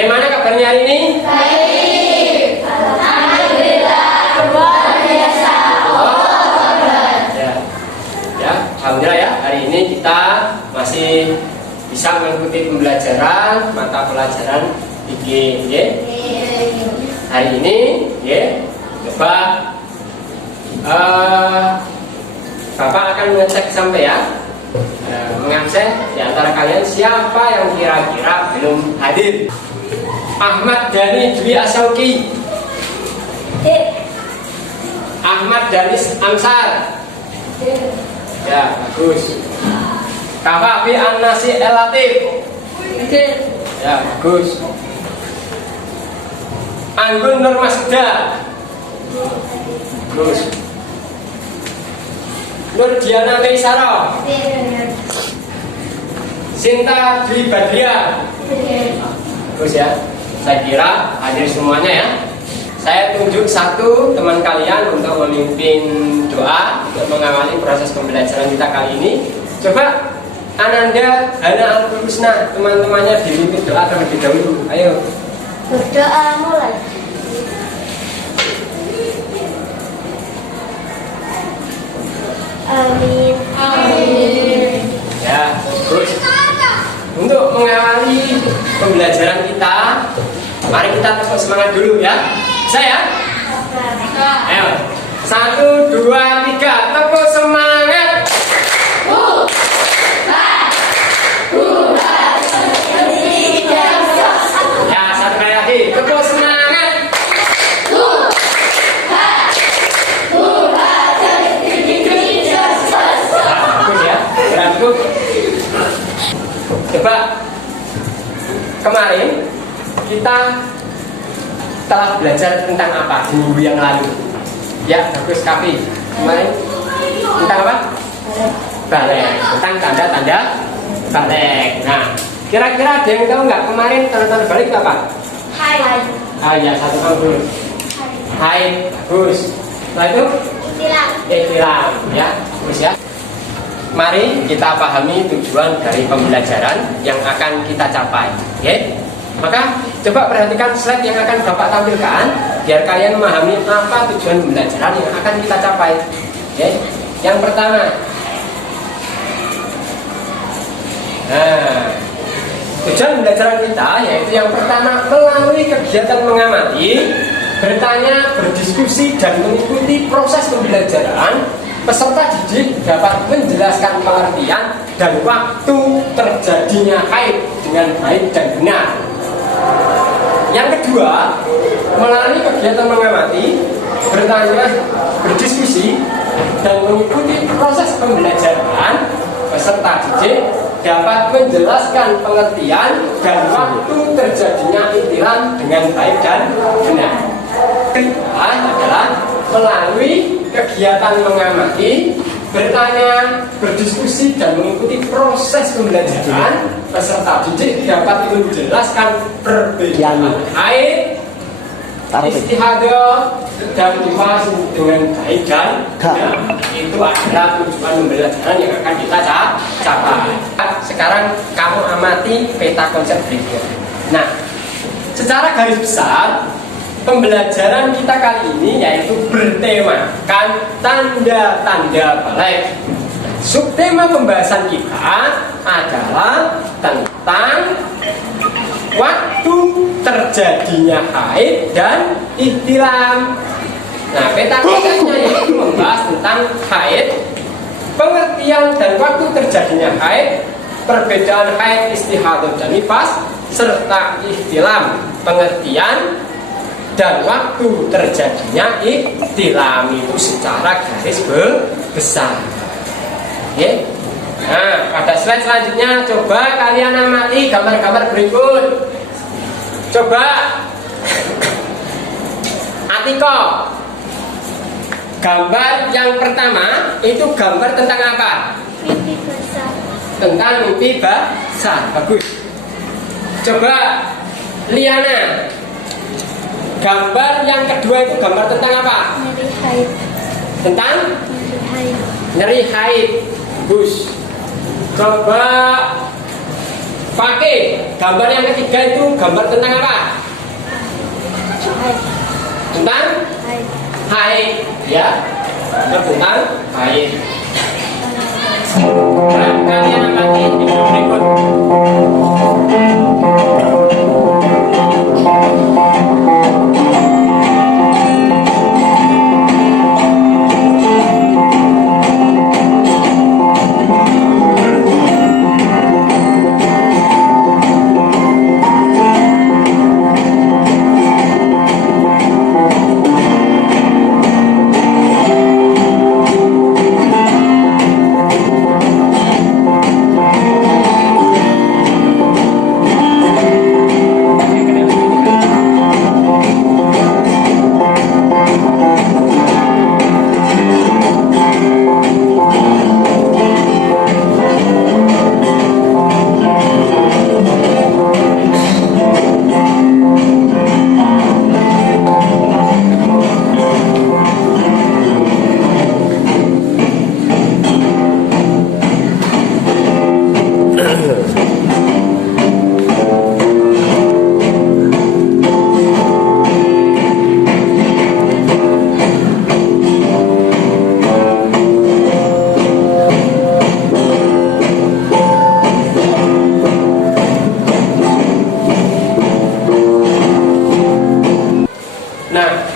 Bagaimana kabarnya hari ini? Baik. Alhamdulillah. Luar biasa. Ya, alhamdulillah ya. Hari ini kita masih bisa mengikuti pembelajaran mata pelajaran fikih. Ya. Hari ini, ya, coba Bapak akan mengecek sampai ya. Mengabsen di antara kalian siapa yang kira-kira belum hadir. Ahmad Dhani Dwi Asyauqi, Ahmad Danis Amsar, ya bagus. Kafafi An-Nasi El-Latif, ya bagus. Anggun Nur Masda, bagus. Nur Diana Meisara, Sinta Dwi Badria, bagus ya. Saya kira hadir semuanya ya. Saya tunjuk satu teman kalian untuk memimpin doa untuk mengawali proses pembelajaran kita kali ini. Coba Ananda Hana Al-Husna, teman-temannya dipimpin doa terlebih dahulu. Ayo Berdoa mulai. Amin. Amin. ya, terus untuk mengawali pembelajaran kita, mari kita tepuk semangat dulu ya. Saya, ayo, 1, 2, 3, tepuk semangat. Ya, satu kali lagi, tepuk semangat. Bagus ya, berangkut. Coba kemarin kita telah belajar tentang apa di minggu yang lalu? Ya, bagus Kapi. Kemarin tentang apa? Balik. Tentang tanda-tanda balik. Nah, kira-kira ada yang tahu nggak kemarin tanda-tanda balik itu apa? Hai. Ah ya, satu dulu. Hai, bagus. Setelah itu iktilam, ya, bagus ya. Mari kita pahami tujuan dari pembelajaran yang akan kita capai. Oke? Maka coba perhatikan slide yang akan Bapak tampilkan biar kalian memahami apa tujuan pembelajaran yang akan kita capai. Oke? Yang pertama, tujuan pembelajaran kita yaitu yang pertama melalui kegiatan mengamati, bertanya, berdiskusi dan mengikuti proses pembelajaran. Peserta didik dapat menjelaskan pengertian dan waktu terjadinya haid dengan baik dan benar. Yang kedua, melalui kegiatan mengamati, bertanya, berdiskusi, dan mengikuti proses pembelajaran, peserta didik dapat menjelaskan pengertian dan waktu terjadinya iktiram dengan baik dan benar. Kedua adalah melalui kegiatan mengamati, bertanya, berdiskusi dan mengikuti proses pembelajaran, peserta didik dapat menjelaskan perbedaan haid, istihadah dan nifas dengan baik dan benar. Itu adalah tujuan pembelajaran yang akan kita capai. Sekarang kamu amati peta konsep berikut. Nah, secara garis besar pembelajaran kita kali ini yaitu bertemakan tanda-tanda balik. Subtema pembahasan kita adalah tentang waktu terjadinya haid dan ihtilam. Nah, peta konsepnya yaitu membahas tentang haid, pengertian dan waktu terjadinya haid, perbedaan haid, istihadah dan nifas, serta ihtilam, pengertian dan waktu terjadinya iktilam itu secara garis besar. Oke. Nah, pada slide selanjutnya coba kalian amati gambar-gambar berikut. Coba Atiko, gambar yang pertama itu gambar tentang apa? Mimpi besar. Tentang mimpi besar. Bagus. Coba Liana, gambar yang kedua itu gambar tentang apa? Nyeri haid. Tentang Nyeri haid. nyeri haid. Bagus. Coba Pakai gambar yang ketiga itu gambar tentang apa? Haid. Tentang Haid. haid, ya. Gambar tentang haid. Nah, kalian amati video berikut.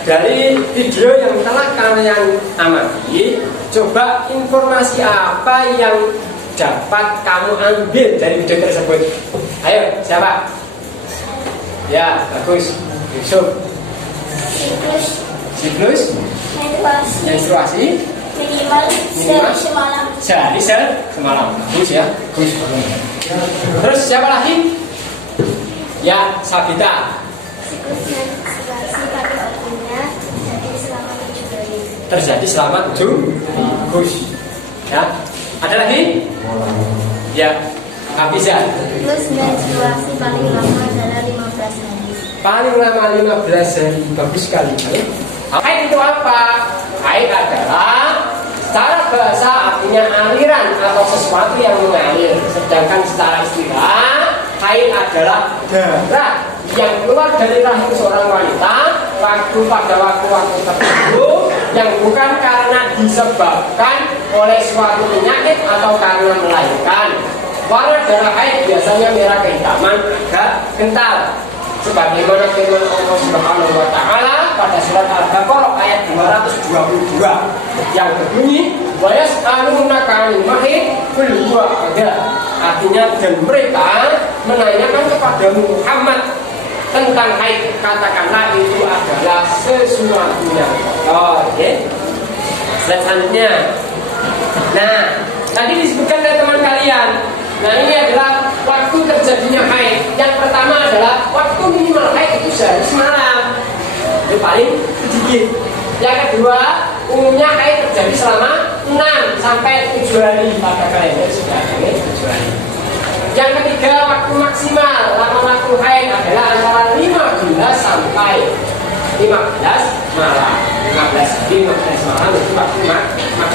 Dari video yang telah kalian amati, coba informasi apa yang dapat kamu ambil dari video tersebut? Ayo, siapa? Ya, bagus. Yusuf. Siklus. Menstruasi. Minimal semalam. Sehari semalam. Bagus ya. Bagus. Terus siapa lagi? Ya, Sabita. Siklus menstruasi pada waktunya terjadi selama 7 bagus. Ya. Ada lagi? Ya, Hafiza. Siklus menstruasi paling lama adalah 15 hari. Paling lama 15 hari. Bagus sekali. Haid itu apa? Haid adalah secara bahasa artinya aliran atau sesuatu yang mengalir. Sedangkan secara istilah, haid adalah darah yang keluar dari rahim seorang wanita pada waktu tertentu yang bukan karena disebabkan oleh suatu penyakit atau karena melahirkan. Warna darah haid biasanya merah kehitaman agak kental. Sebagaimana firman Allah Subhanahu wa taala pada surat Al-Baqarah ayat 222 yang berbunyi wa yas'alunaka 'anil mahid qul huwa adha. Artinya, dan mereka menanyakan kepadamu Muhammad tentang haid, katakanlah itu adalah sesuatu yang kotor. Okay? Selanjutnya, nah tadi disebutkan oleh teman kalian. Nah, ini adalah waktu terjadinya haid. Yang pertama adalah waktu minimal haid itu sehari semalam. Itu paling sedikit. Yang kedua, umumnya haid terjadi selama 6 sampai 7 hari pada kalender sudah ada 7 hari. Yang ketiga, waktu maksimal lama waktu haid adalah antara 15 sampai 15 malam. 15 hari, 15 malam itu waktu maksimal.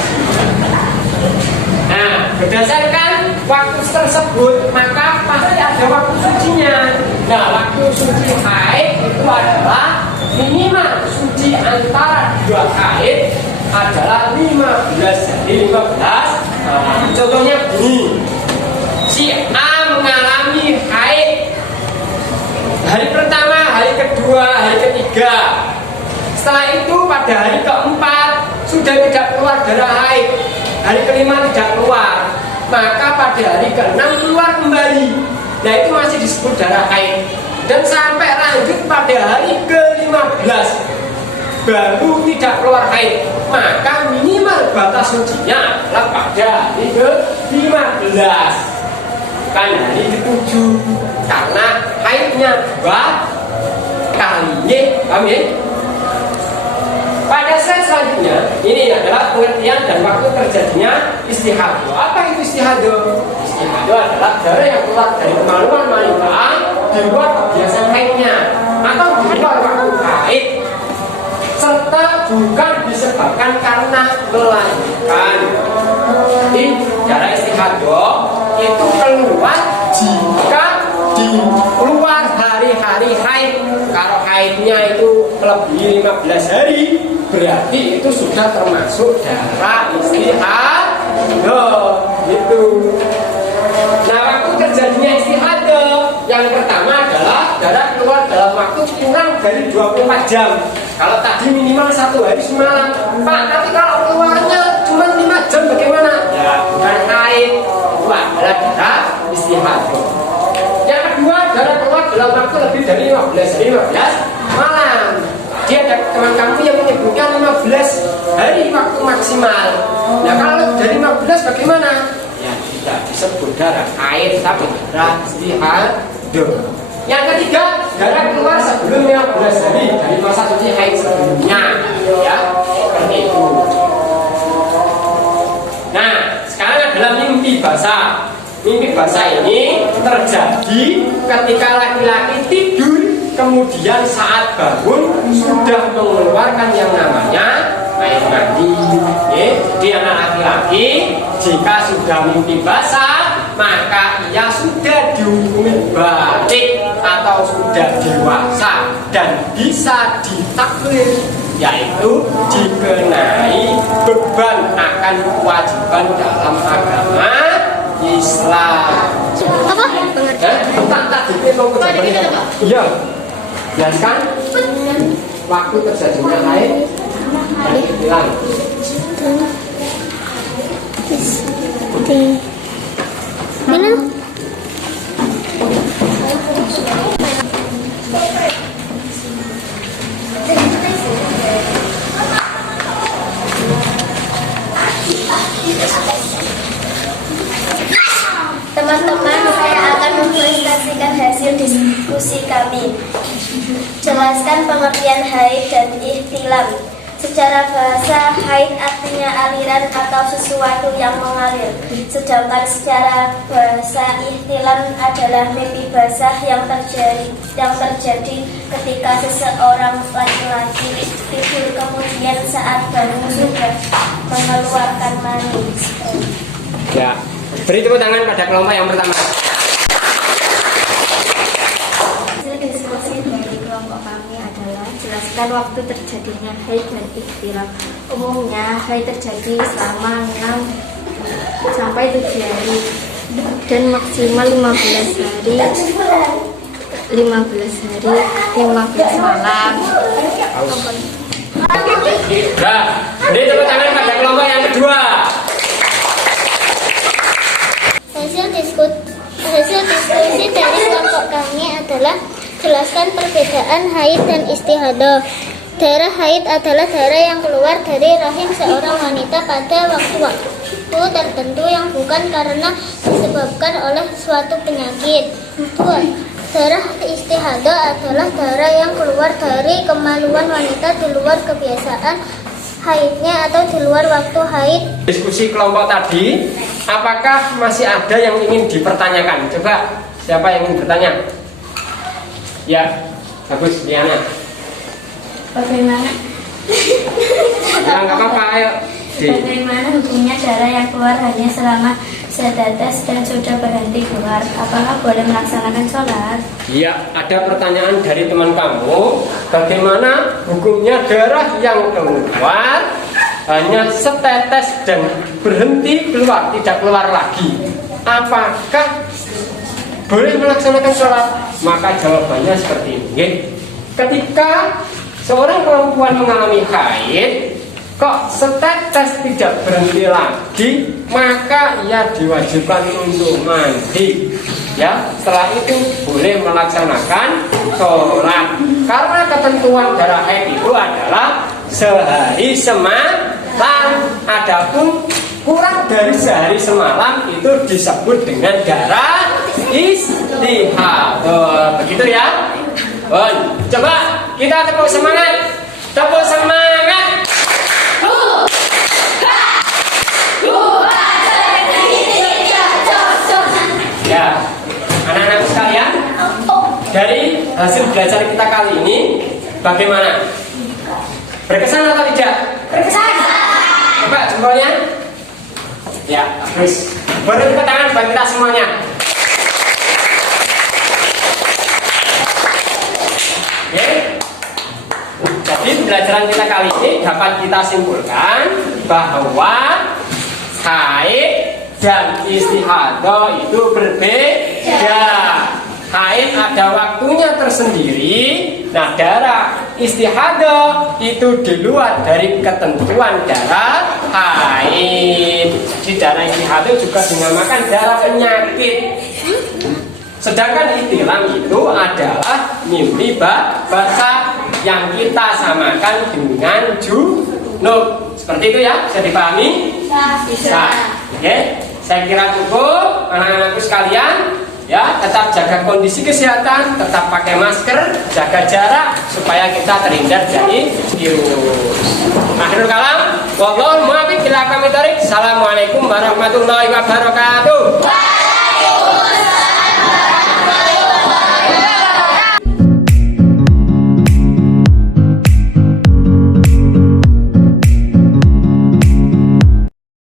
Nah, berdasarkan waktu tersebut, maka pasti ada waktu sucinya. Nah, waktu suci haid itu adalah minimal suci antara 2 haid adalah 15 hari, 15 malam. Contohnya begini, si A mengalami haid hari pertama, hari kedua, hari ketiga. Setelah itu pada hari keempat sudah tidak keluar darah haid, hari kelima tidak keluar, maka pada hari keenam keluar kembali. Nah, itu masih disebut darah haid. Dan sampai lanjut pada hari ke-15 baru tidak keluar haid, maka minimal batas sucinya adalah pada hari ke-15, bukan hari ke-7, karena haidnya 2 kali. Paham ya? Pada slide selanjutnya, ini adalah pengertian dan waktu terjadinya istihadah. Apa itu istihadah? Istihadah adalah darah yang keluar dari kemaluan wanita di luar kebiasaan haidnya atau di luar waktu haid, serta bukan disebabkan karena melahirkan. Jadi darah istihadah itu keluar jika haidnya itu melebihi 15 hari, berarti itu sudah termasuk darah istihadah gitu. Nah, waktu terjadinya istihadah yang pertama adalah darah keluar dalam waktu kurang dari 24 jam. Kalau tadi minimal 1 hari semalam, Pak, tapi kalau keluarnya cuma 5 jam bagaimana? Ya, bukan haid, itu adalah darah istihadah. Yang kedua, darah keluar dalam waktu lebih dari 15 hari, 15 malam. Dia ada teman kamu yang menyebutkan 15 hari waktu maksimal. Nah, kalau dari 15 bagaimana? Ya, tidak disebut darah haid, tapi darah istihadah. Yang ketiga, darah keluar sebelum 15 hari dari masa suci haid sebelumnya, ya, seperti itu. Nah, sekarang adalah mimpi basah. Mimpi basah ini terjadi ketika laki-laki tidur, kemudian saat bangun sudah mengeluarkan yang namanya air mandi. Jadi anak laki-laki jika sudah mimpi basah, maka ia sudah dihukumi balik atau sudah dewasa dan bisa ditaklif, yaitu dikenai beban akan kewajiban dalam agama Islam. Apa? Tak dipilih mau kejabatannya. Iya. Jelaskan waktu terjadinya haid dan hilang. Mana? Teman-teman, saya akan mempresentasikan hasil diskusi kami. Jelaskan pengertian haid dan ihtilam. Secara bahasa, haid artinya aliran atau sesuatu yang mengalir. Sedangkan secara bahasa, ihtilam adalah mimpi basah yang terjadi ketika seseorang laki-laki tidur kemudian saat bangun sudah mengeluarkan mani. Ya, beri tepuk tangan pada kelompok yang pertama. Diskusi dari kelompok kami adalah jelaskan waktu terjadinya haid dan ihtilam. Umumnya haid terjadi selama 6 sampai 7 hari dan maksimal 15 hari, 15 malam. Nah, beri tepuk tangan pada kelompok yang kedua. Hasil diskusi dari kelompok kami adalah jelaskan perbedaan haid dan istihadah. Darah haid adalah darah yang keluar dari rahim seorang wanita pada waktu-waktu tertentu yang bukan karena disebabkan oleh suatu penyakit. 2. Darah istihadah adalah darah yang keluar dari kemaluan wanita di luar kebiasaan haidnya atau di luar waktu haid. Diskusi kelompok tadi, apakah masih ada yang ingin dipertanyakan? Coba, siapa yang ingin bertanya? Ya, bagus, Liana. Bagaimana? Ya, nggak apa-apa, ayo. Bagaimana hukumnya darah yang keluar hanya selama setetes dan sudah berhenti keluar? Apakah boleh melaksanakan sholat? Ya, ada pertanyaan dari teman kamu. Bagaimana hukumnya darah yang keluar hanya setetes dan berhenti keluar, tidak keluar lagi? Apakah boleh melaksanakan sholat? Maka jawabannya seperti ini. Ketika seorang perempuan mengalami haid, kok setetes tidak berhenti lagi, maka ia diwajibkan untuk mandi. Ya, setelah itu boleh melaksanakan sholat. Karena ketentuan darah haid itu adalah sehari semalam. Adapun kurang dari sehari semalam itu disebut dengan darah istihadah. Begitu ya. Coba kita tepuk semangat. Tepuk semangat. Ya, anak-anak sekalian, dari hasil belajar kita kali ini bagaimana? Berkesan atau tidak? Berkesan. Coba jempolnya. Ya, bagus. Beri tepuk tangan buat kita semuanya. Oke. Jadi pembelajaran kita kali ini dapat kita simpulkan bahwa haid dan istihadah itu berbeda. Haid ada waktunya tersendiri. Nah, darah istihadah itu di luar dari ketentuan darah haid. Di darah istihadah juga dinamakan darah penyakit. Sedangkan ihtilam itu adalah mimpi basah yang kita samakan dengan junub. Seperti itu ya, bisa dipahami? Bisa. Oke, saya kira cukup anak-anakku sekalian. Ya, tetap jaga kondisi kesehatan, tetap pakai masker, jaga jarak supaya kita terhindar dari virus. Akhirul kalam, wallahu muwaffiq ila aqwamit thoriq. Assalamualaikum warahmatullahi wabarakatuh.